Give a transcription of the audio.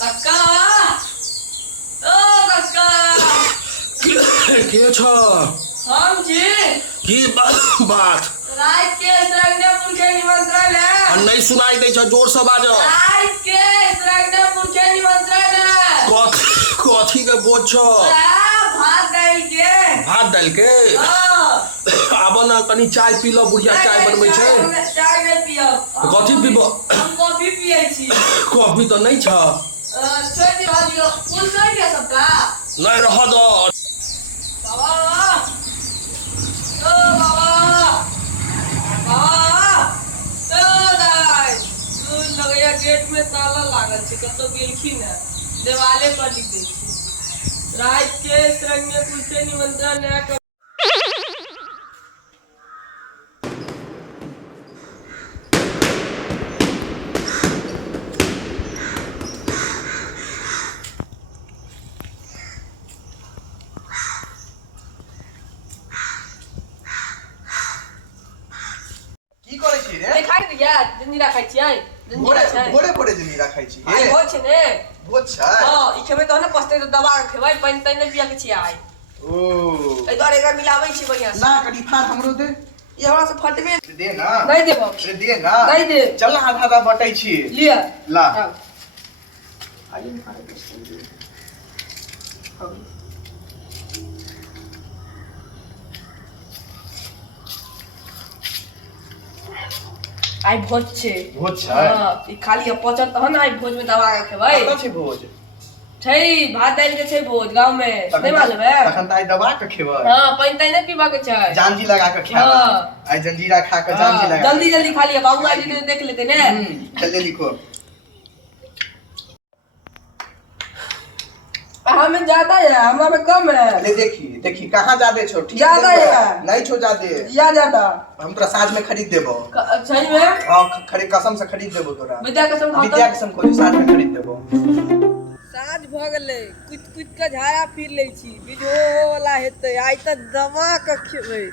काका ओ काका के छ हम जी की बात रात के सरंगपुर के निमंत्रण है। नहीं सुनाई दे छ, जोर से बाजो। रात के सरंगपुर के निमंत्रण है। कथी के बोझ छ? भात डाल के आबो ना कनी चाय पी लो, बुढ़िया चाय बनबै छै। चाय नहीं पियो। कथी पीबो? हम कॉफी पिए छी। कॉफी तो नहीं छ। छोड़ दियो फूल छोड़ दियो सबका। नहीं रह दो। बाबा ओ बाबा लगैया गेट में ताला लागल छै, कतौ गेलखिन है, देवाले पर लिख दै छी रात के सरंग में पूछे निमंत्रण है। की करे छी रे? देखाई दिया जंजीरा खाई छियै। जंजीरा छै भोरे जमीरा खाई छी। आई हो छै ने भोज छै। हां ई खेबै त ने पछते त दबा के खेबै, पानी तै नै पिया के छियै आई। ओ ए द्वारे एकरा मिलाबै छी बढ़िया से। ना कनी फाड़ हमरो दे। ये हमरा से फटबे दे ना। नहीं देबो। दे ना। नहीं दे। चल ना आधा आधा बटै छी। लिया ला। आई मारे दे। आई भोज छै। भोज छै। हां ई खाली पचत तहन आई भोज में दबा के खेबै। कतऽ छै भोज? छै भात दाल के छै भोज गांव में, नहीं मालूम है? तखन त आई दबा के खेबै। हां पानी ताई नहीं पीबा के छै। जानजी लगा के खाएब। हां आई जंजीरा खा के जानजी लगा। जल्दी जल्दी खा लिया, बाबू आज के देख लेते ने। जल्दी लिखो। हमें ज्यादा है, हमरा में कम है। ले देखी देखी कहाँ जादे छो? ठीक ज्यादा है। नहीं छो जादे। या ज्यादा हम तोरा साँझ में खरीद देबो। सही में? हां खरीद कसम से खरीद देबो तोरा। विद्या कसम खाता। विद्या कसम खोली साँझ में खरीद देबो। साँझ भ गेलै, कुछ कुछ के झाया फिर लै छी, बिजो वाला हेतै, आइ त दबा के खेबै।